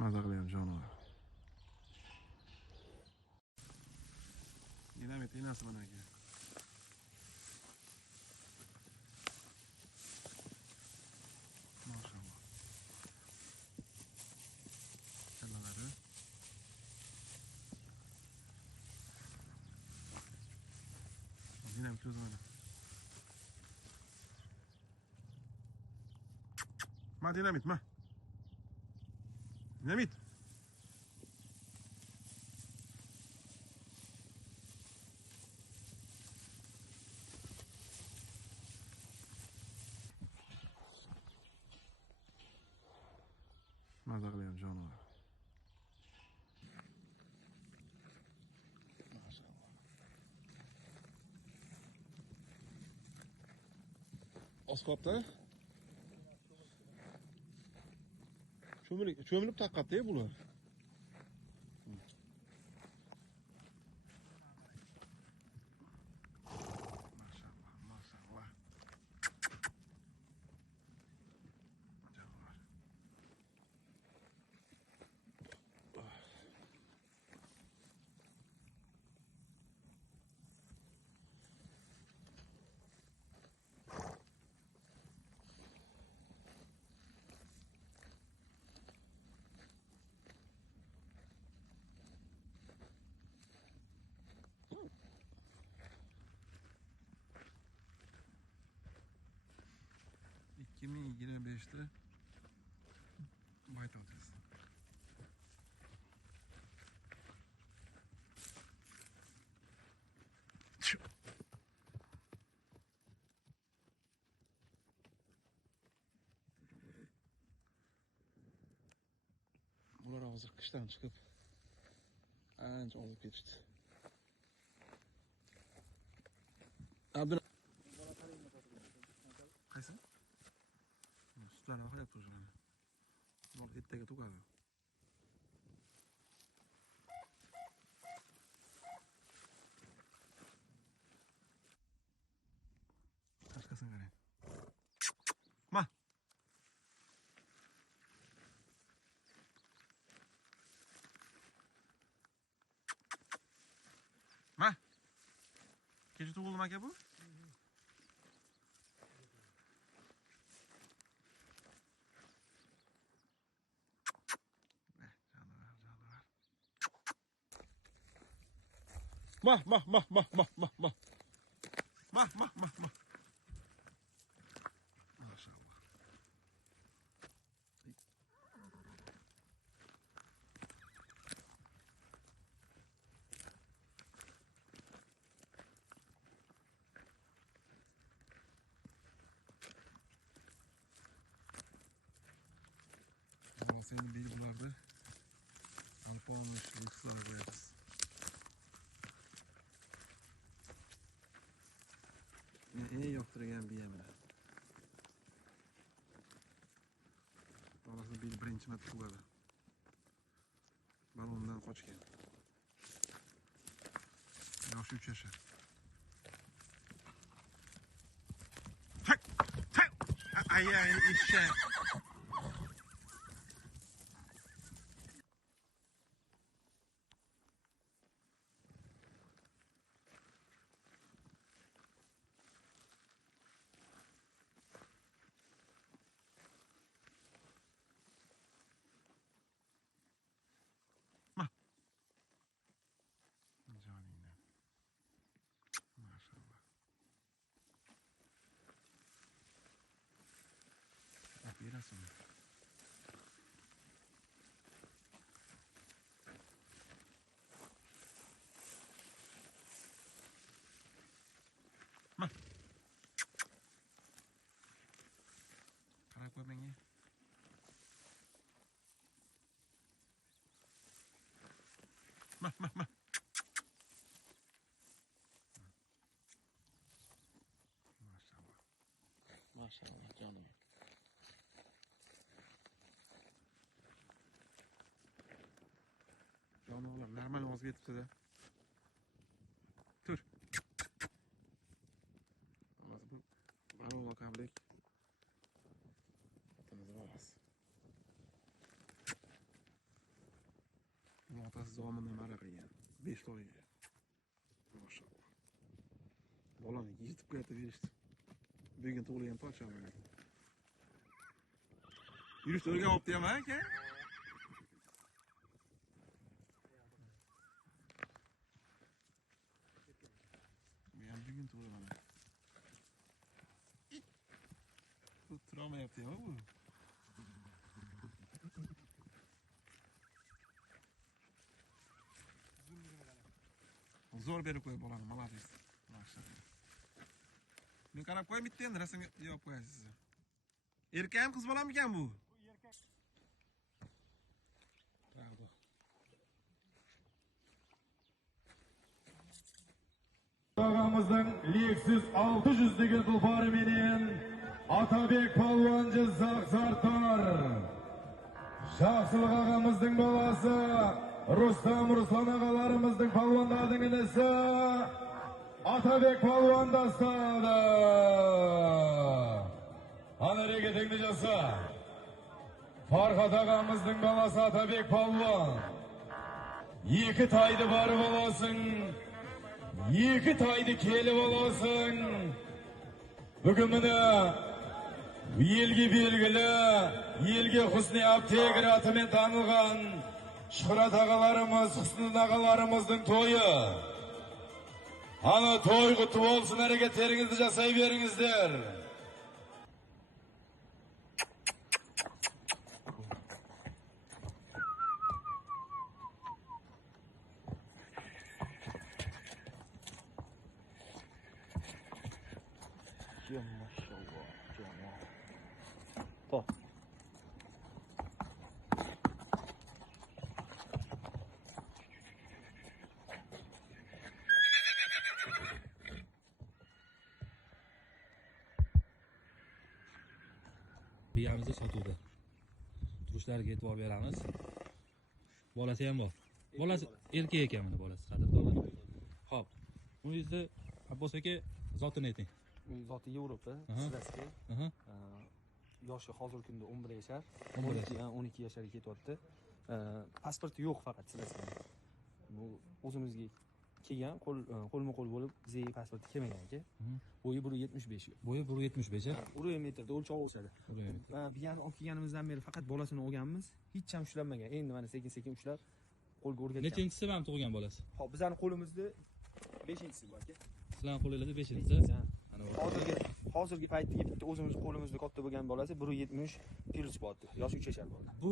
Maza qilyapti jonivar. Dinamit enasi mana aka. Maşallah. Kallaları. Dinamit o'zi mana. Ma dinamit ma. Dinamit. Maza qilyapti jonivar. Maşallah. Osqopda cho'milib taqqapti bular. Maşallah, maşallah. Jonivar. 2025'te bayt alacağız. Bular hozir qishdan chiqib ancha olib ketishdi. Qaysi? Sutlarni oqayapti o'sha mana. Bular ertaga tugadi. Tashqasini qarang. Ma. Ma. Kecha tug'ildimi aka bu? Mah. Maşallah. Ama senin değil bularda alfa olmuş lüksler koyacağız. Ne yoktur yani bir yemine. Orası bir birinci metre bu kadar. Balondan qochgan. Yoshi 3 yaşa. Tak! Ay işe. Canine. Maşallah. Bak biraz mı? Ma. Qarab qo'y menga. Ma. Maşallah canım. Canavarlar normal vazgeçti. Tur. Bu balola kablik. Atımızı varız. Otasi zomindan maraqa yegan. 5 to'yga. Maşallah. Bolani yirtib qo'yataverishdi. Bugun tug'ilgan podsho mana. Yurishni o'rganibdi ham aka. Bu ham bugun tug'ilgan. Bu turolmayapti ham bu. Zo'r berib qo'yib bolani, молодец. Maşallah. Men qarab qo'yim bitta endi rasmga yopib qo'yasiz. Erkak qiz bolami ekan bu? Bu erkak. Bravo. Ağamızın Lexus 600 degan tulpari menen Atabek palvonchi Zartar. Şahsılık ağamızın balası Rustam Ruslan ağalarimizning palvonlarning inisi Atabek palvon dastadi. Ana hareketini jasa. Farhat ağamızın balası Atabek palvon. İki taydı bari bolasın. İki taydı kelib olasın. Bugün mine yelgi belgili, yelgi Husni Apteker atımen tanılgan Şıhrat ağalarımız, Husni ağalarımızın toyu. Ana toy kutu olsun, hareketlerinizi jasay berinizler. Ya maşallah. Canım. Bak. Biyamizni sotuvda. Turishlariga e'tibor beramiz. Bolasi ham bor. Bolasi erkak ekan mana bolasi, qadrdonlar. Xo'p. Bunisi Abbos aka zotini ayting. Zoti Yevropa, Aha. Sivasga. Aha. Yoshi hozirgi kunda 11 yashar. 11 12 yasharga ketyapti. Pasporti yo'q faqat Sivasda. Bu o'zimizga kelgan, qo'lma-qo'l bo'lib, Z pasporti kelmagan aka. Bo'yi 1.75. Bo'yi 1.75 ha? 1 metrda o'lchov o'sadi. Biyani olib kelganimizdan beri faqat bolasini olganmiz. Hech ham ushlanmagan. Endi mana sekin-sekin ushlab qo'lga o'rgatgan. Nechinchisi bilan tug'ilgan bolasi? Hop, bizning qo'limizda 5-inchisi bu aka. Sizlarning qo'lingizda 5-inchisi. Hozirgi paytda bitta o'zimiz qo'limizda katta bo'lgan bolasi 1.70 plus bo'ldi. Yoshi 3 yashar bo'ldi. Bu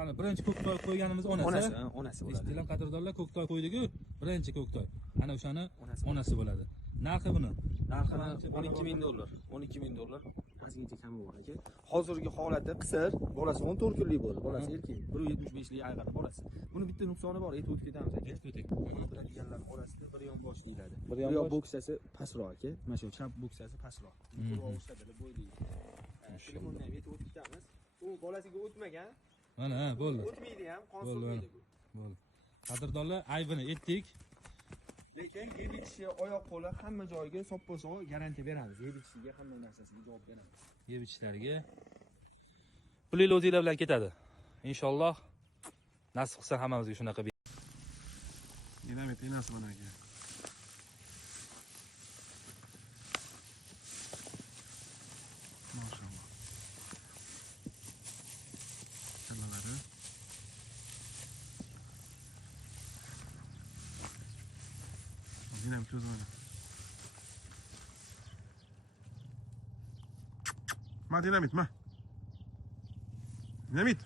ana birinchi ko'ktoy qo'yganimiz onasi. Onasi bo'ladi. Eshitdilar qadrdonlar, ko'ktoy qo'ydik-ku, birinchi ko'ktoy. Ana o'shani Onasi. onasi bo'ladi. Narxi buni? Narxi $12,000. $12,000. Ozgincha kami bor aka. Hozirgi holati qisir, bolasi 14 kunlik bo'ldi. Bolasi erkak. 1.75 lik ayg'ir bolasi. Buni bitta nuqsoni bor, aytib o'tib ketamiz aka. Aytib o'ting. Biladiganlar orasida bir yon bosh deyiladi. Bir yon bo'ksasi pastroq aka. Mana shu chap bo'ksasi pastroq. To'g'ri o'sadi, bo'yli. Telefondan ham aytib o'tib ketamiz. U bolasiga o'tmagan. Mana, bo'ldi. O'tmaydi ham, qon Bo'ldi. so'kmaydi bu. Bo'ldi. Qadrdonlar aybini aytdik. Lekin yeb ichishi, oyoq qo'li hamma joyiga soppa-sog' garantiya beramiz. Yeb ichishiga hamma narsasiga javob beramiz. Yeb ichishlariga pulli o'zinglar bilan ketadi. Inshaalloh nasib qilsa hammamizga shunaqa Dinamit enasi mana aka. Maşallah. Kallaları. Dinamit öz mana. Ma dinamit ma. Dinamit.